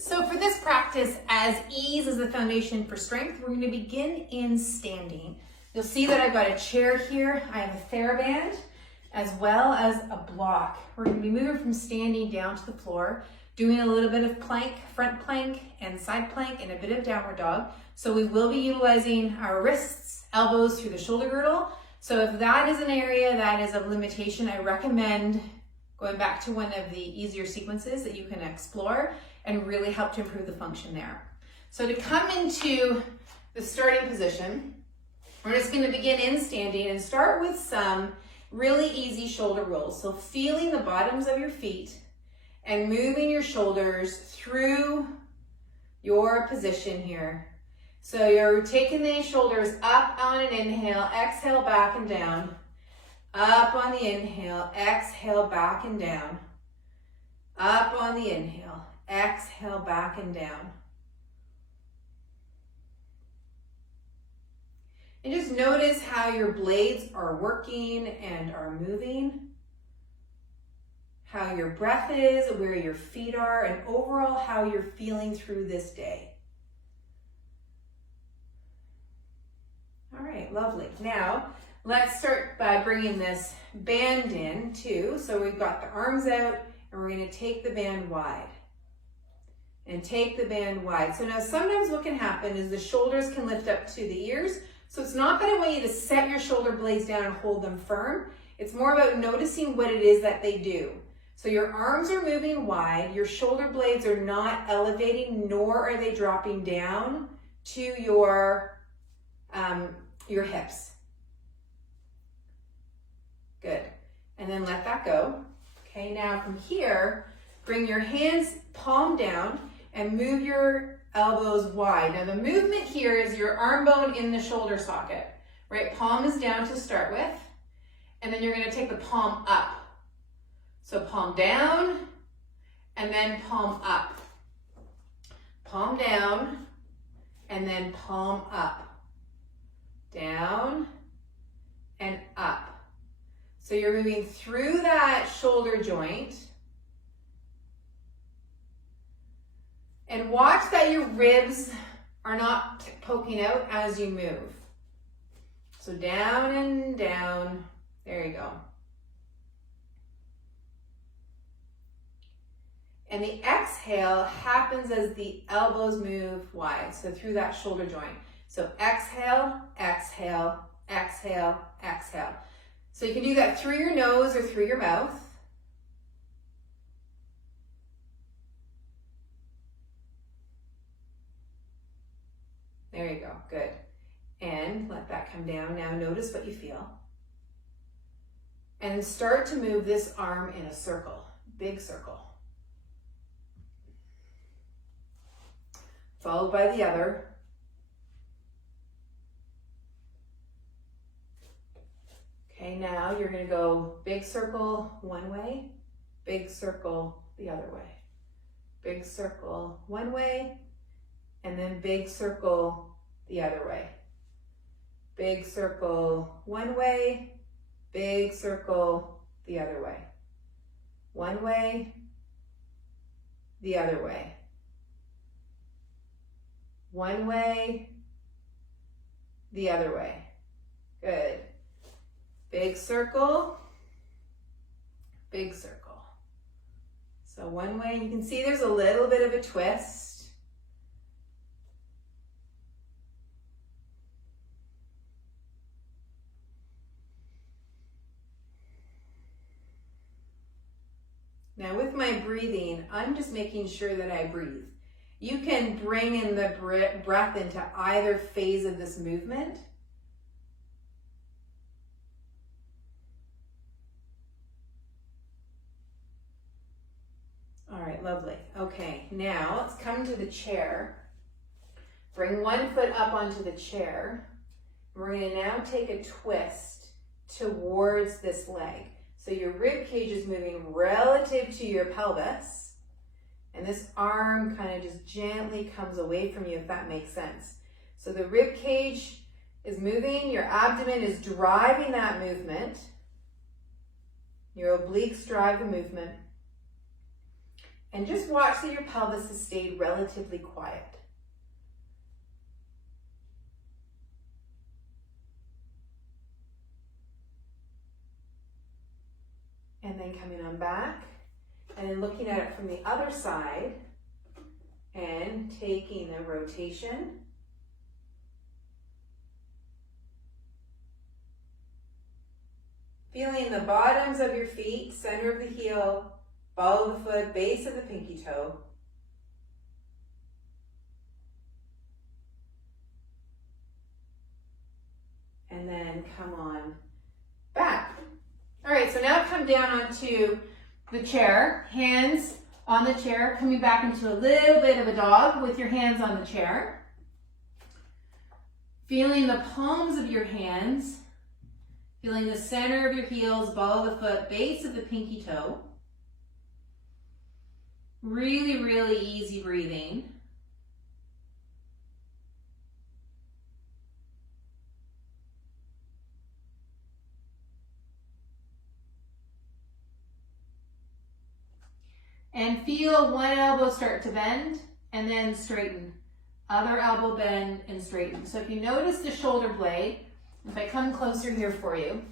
So for this practice, as ease is the foundation for strength, we're going to begin in standing. You'll see that I've got a chair here. I have a TheraBand as well as a block. We're going to be moving from standing down to the floor, doing a little bit of plank, front plank and side plank, and a bit of downward dog. So we will be utilizing our wrists, elbows through the shoulder girdle. So if that is an area that is of limitation, I recommend going back to one of the easier sequences that you can explore and really help to improve the function there. So to come into the starting position, we're just going to begin in standing and start with some really easy shoulder rolls. So feeling the bottoms of your feet and moving your shoulders through your position here. So you're taking the shoulders up on an inhale, exhale back and down. Up on the inhale, exhale back and down. Up on the inhale, exhale back and down. And just notice how your blades are working and are moving, how your breath is, where your feet are, and overall how you're feeling through this day. All right, lovely. Now, let's start by bringing this band in too. So we've got the arms out and we're going to take the band wide. And take the band wide. So now sometimes what can happen is the shoulders can lift up to the ears. So it's not that I want you to set your shoulder blades down and hold them firm. It's more about noticing what it is that they do. So your arms are moving wide, your shoulder blades are not elevating, nor are they dropping down to your hips. Good. And then let that go. Okay, now from here, bring your hands palm down and move your elbows wide. Now the movement here is your arm bone in the shoulder socket, right? Palm is down to start with, and then you're going to take the palm up. So palm down, and then palm up. Palm down, and then palm up. Down, and up. So you're moving through that shoulder joint. And watch that your ribs are not poking out as you move. So down and down. There you go. And the exhale happens as the elbows move wide. So through that shoulder joint. So exhale, exhale, exhale, exhale. So you can do that through your nose or through your mouth. There you go, good. And let that come down. Now notice what you feel. And start to move this arm in a circle, big circle. Followed by the other. Okay, now you're going to go big circle one way, big circle the other way. Big circle one way, and then big circle the other way. Big circle one way, big circle the other way. One way, the other way. One way, the other way. Good. Big circle, big circle. So one way, you can see there's a little bit of a twist. Now with my breathing, I'm just making sure that I breathe. You can bring in the breath into either phase of this movement. All right, lovely. Okay, now let's come to the chair. Bring one foot up onto the chair. We're going to now take a twist towards this leg. So your rib cage is moving relative to your pelvis. And this arm kind of just gently comes away from you, if that makes sense. So the rib cage is moving, your abdomen is driving that movement. Your obliques drive the movement. And just watch that your pelvis has stayed relatively quiet. And then coming on back, and then looking at it from the other side, and taking a rotation. Feeling the bottoms of your feet, center of the heel, ball of the foot, base of the pinky toe. And then come on back. All right, so now come down onto the chair, hands on the chair, coming back into a little bit of a dog with your hands on the chair. Feeling the palms of your hands, feeling the center of your heels, ball of the foot, base of the pinky toe. Really, really easy breathing. And feel one elbow start to bend and then straighten. Other elbow bend and straighten. So if you notice the shoulder blade, if I come closer here for you,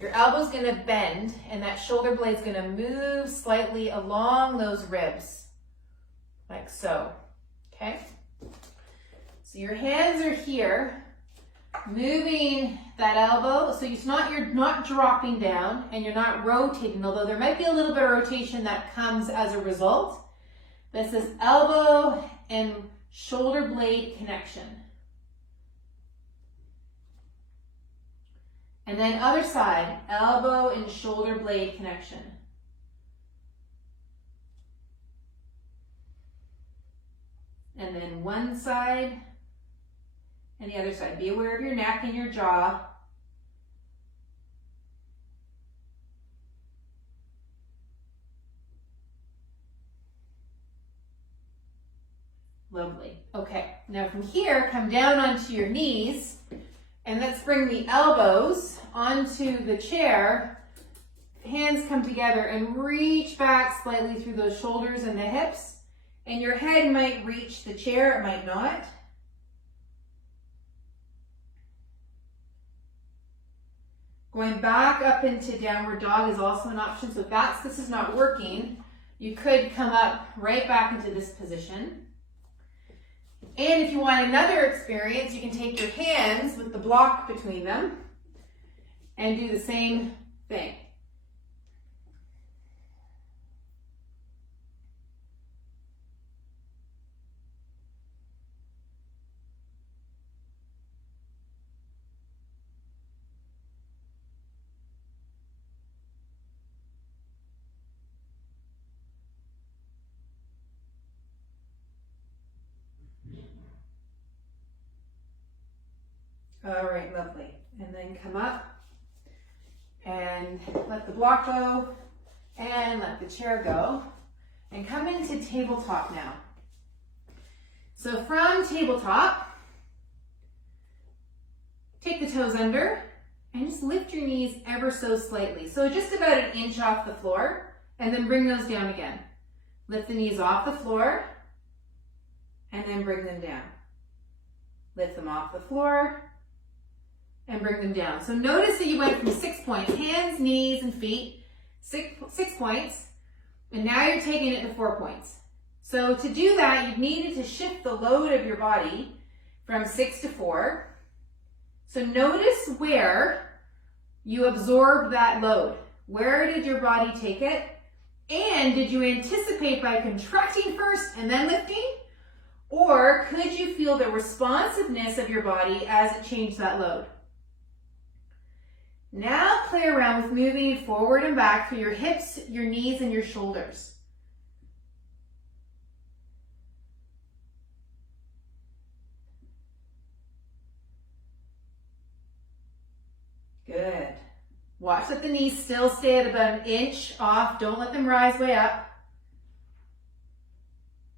your elbow's going to bend and that shoulder blade's going to move slightly along those ribs, like so, okay? So your hands are here, moving that elbow, so you're not dropping down and you're not rotating, although there might be a little bit of rotation that comes as a result. This is elbow and shoulder blade connection. And then other side, elbow and shoulder blade connection. And then one side and the other side. Be aware of your neck and your jaw. Lovely. Okay, now from here, come down onto your knees, and let's bring the elbows onto the chair. Hands come together and reach back slightly through those shoulders and the hips. And your head might reach the chair, it might not. Going back up into downward dog is also an option. So if this is not working, you could come up right back into this position. And if you want another experience, you can take your hands with the block between them and do the same thing. All right, lovely. And then come up and let the block go and let the chair go. And come into tabletop now. So from tabletop, take the toes under and just lift your knees ever so slightly. So just about an inch off the floor, and then bring those down again. Lift the knees off the floor and then bring them down. Lift them off the floor and bring them down. So notice that you went from 6 points, hands, knees, and feet, six points, and now you're taking it to 4 points. So to do that, you needed to shift the load of your body from 6 to 4. So notice where you absorbed that load. Where did your body take it? And did you anticipate by contracting first and then lifting? Or could you feel the responsiveness of your body as it changed that load? Now play around with moving forward and back through your hips, your knees, and your shoulders. Good. Watch that the knees still stay at about an inch off. Don't let them rise way up.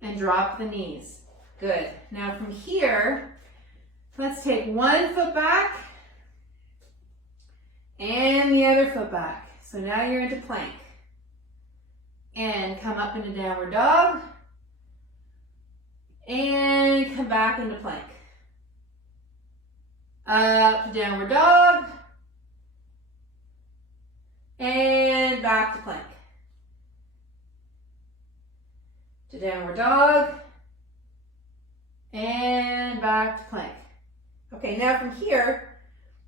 And drop the knees. Good. Now from here, let's take one foot back and the other foot back. So now you're into plank. and come up into downward dog, and come back into plank. Up to downward dog, and back to plank. To downward dog, and back to plank. Okay, now from here,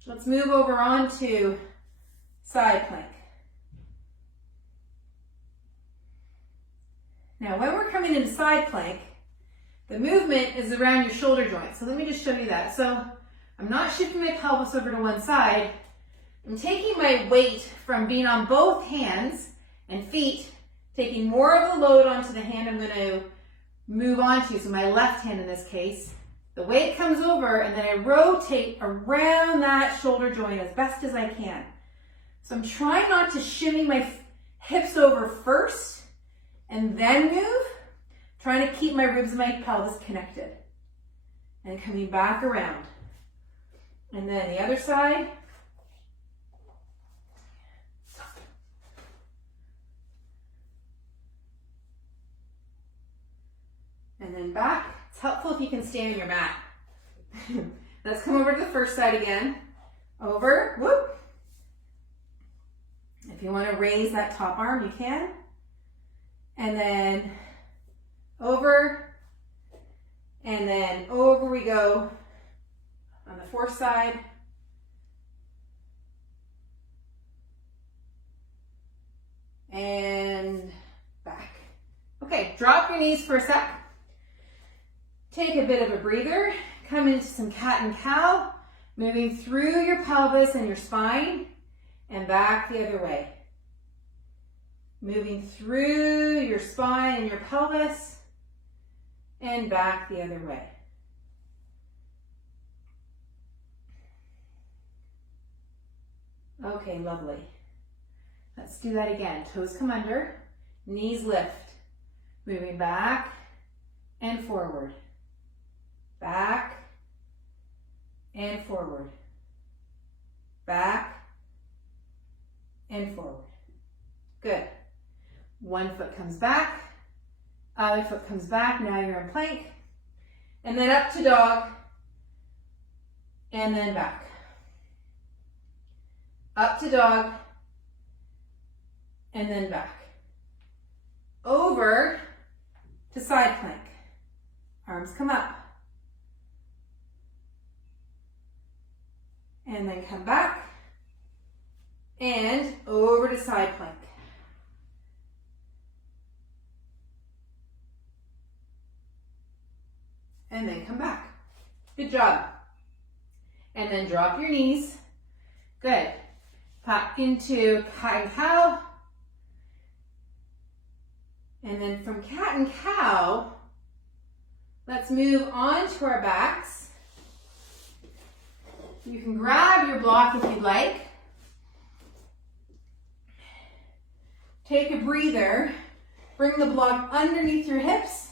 let's move over onto side plank. Now when we're coming into side plank, the movement is around your shoulder joint. So let me just show you that. So I'm not shifting my pelvis over to one side. I'm taking my weight from being on both hands and feet, taking more of the load onto the hand I'm going to move onto, so my left hand in this case. The weight comes over and then I rotate around that shoulder joint as best as I can. So I'm trying not to shimmy my hips over first and then move, trying to keep my ribs and my pelvis connected. And coming back around. And then the other side. And then back. It's helpful if you can stay on your mat. Let's come over to the first side again. Over, whoop. If you want to raise that top arm, you can. And then over, and then over we go on the fourth side. And back. Okay, drop your knees for a sec. Take a bit of a breather. Come into some cat and cow, moving through your pelvis and your spine and back the other way. Moving through your spine and your pelvis and back the other way. Okay, lovely. Let's do that again. Toes come under, knees lift. Moving back and forward. Back and forward. Back and forward. Good. One foot comes back, other foot comes back. Now you're in plank. And then up to dog, and then back. Up to dog, and then back. Over to side plank. Arms come up. And then come back. And over to side plank. And then come back. Good job. And then drop your knees. Good. Back into cat and cow. And then from cat and cow, let's move on to our backs. You can grab your block if you'd like. Take a breather. Bring the block underneath your hips.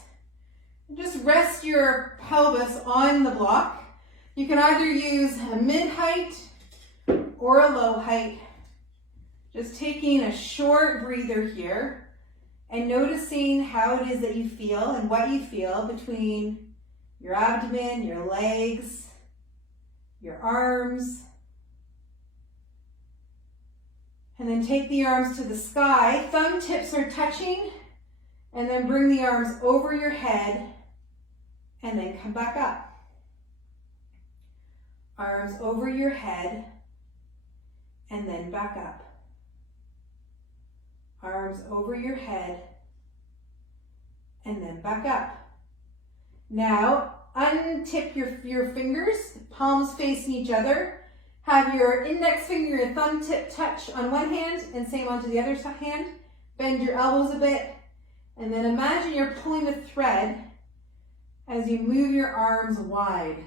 Just rest your pelvis on the block. You can either use a mid-height or a low height. Just taking a short breather here and noticing how it is that you feel and what you feel between your abdomen, your legs, your arms. And then take the arms to the sky. Thumb tips are touching. And then bring the arms over your head and then come back up. Arms over your head and then back up. Arms over your head and then back up. Now, untip your fingers, palms facing each other. Have your index finger and thumb tip touch on one hand and same onto the other hand. Bend your elbows a bit. And then imagine you're pulling a thread as you move your arms wide.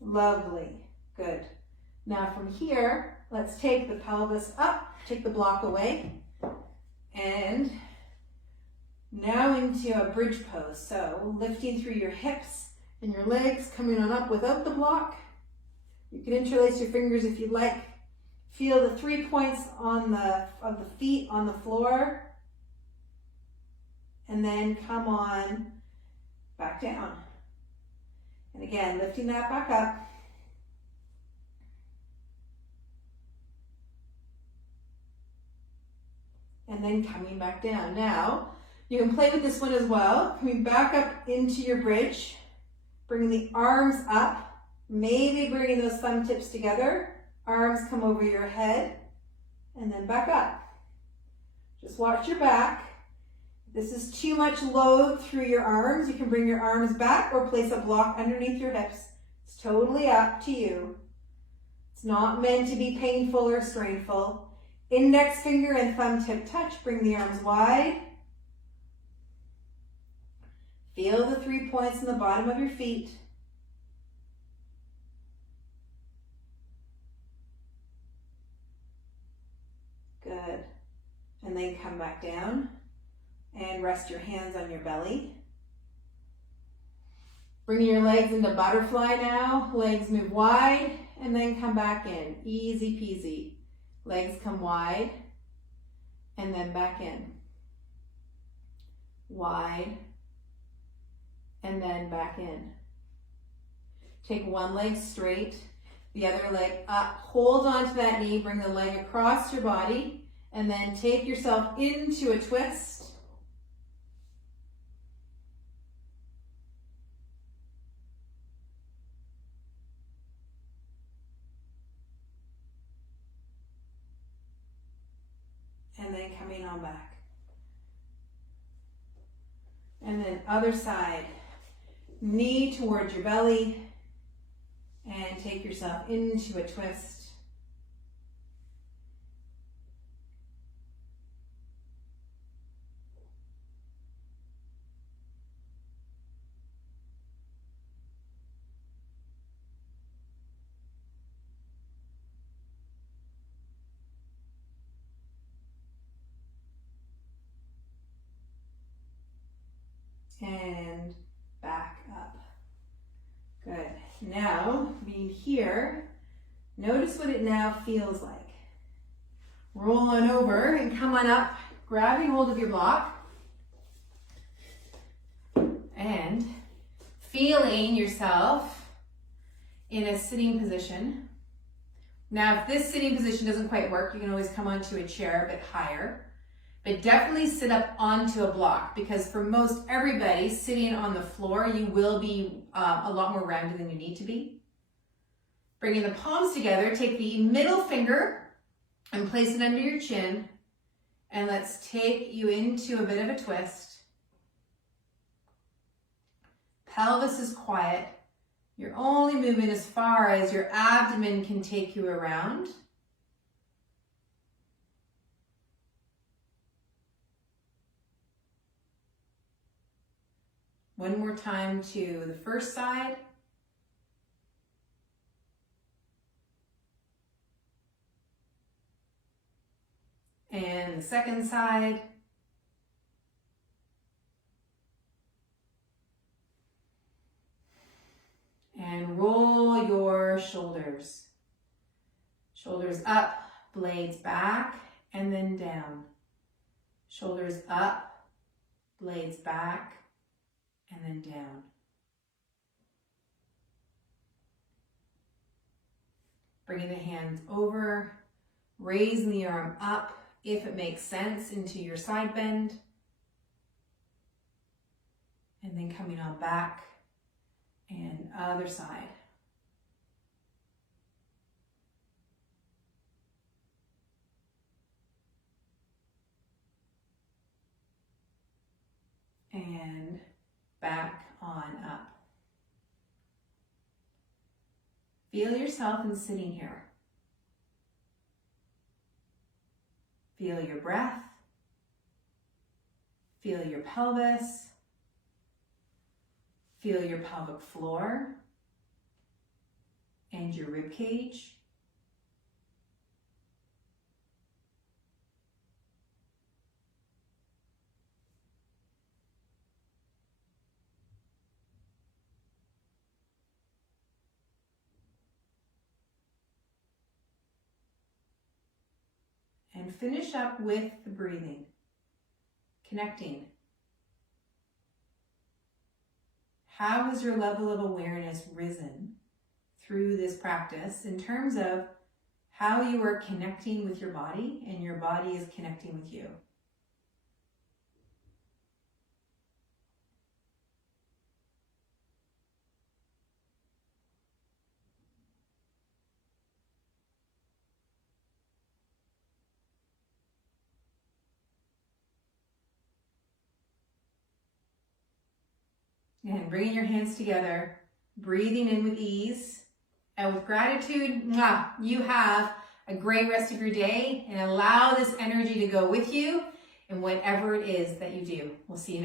Lovely. Good. Now from here, let's take the pelvis up, take the block away, and now into a bridge pose. So lifting through your hips and your legs, coming on up without the block. You can interlace your fingers if you'd like. Feel the 3 points of the feet on the floor. And then come on back down. And again, lifting that back up. And then coming back down. Now, you can play with this one as well. Coming back up into your bridge, bringing the arms up, maybe bringing those thumb tips together. Arms come over your head, and then back up. Just watch your back. If this is too much load through your arms, you can bring your arms back or place a block underneath your hips. It's totally up to you. It's not meant to be painful or strainful. Index finger and thumb tip touch. Bring the arms wide. Feel the 3 points in the bottom of your feet. Good. And then come back down and rest your hands on your belly. Bring your legs into butterfly now. Legs move wide and then come back in. Easy peasy. Legs come wide and then back in. Wide and then back in. Take one leg straight, the other leg up. Hold on to that knee, bring the leg across your body, and then take yourself into a twist. And then coming on back. And then other side. Knee towards your belly. And take yourself into a twist. And back up. Good. Now, being here, notice what it now feels like. Roll on over and come on up, grabbing hold of your block. And feeling yourself in a sitting position. Now, if this sitting position doesn't quite work, you can always come onto a chair a bit higher. But definitely sit up onto a block, because for most everybody, sitting on the floor, you will be a lot more rounded than you need to be. Bringing the palms together, take the middle finger and place it under your chin. And let's take you into a bit of a twist. Pelvis is quiet. You're only moving as far as your abdomen can take you around. One more time to the first side. And the second side. And roll your shoulders. Shoulders up, blades back, and then down. Shoulders up, blades back, and then down. Bringing the hands over, raising the arm up, if it makes sense, into your side bend. And then coming on back, and other side. And back on up. Feel yourself in sitting here. Feel your breath. Feel your pelvis. Feel your pelvic floor and your rib cage. and finish up with the breathing, connecting. How has your level of awareness risen through this practice in terms of how you are connecting with your body and your body is connecting with you? And bringing your hands together, breathing in with ease, and with gratitude. You have a great rest of your day, and allow this energy to go with you in whatever it is that you do. We'll see you next time.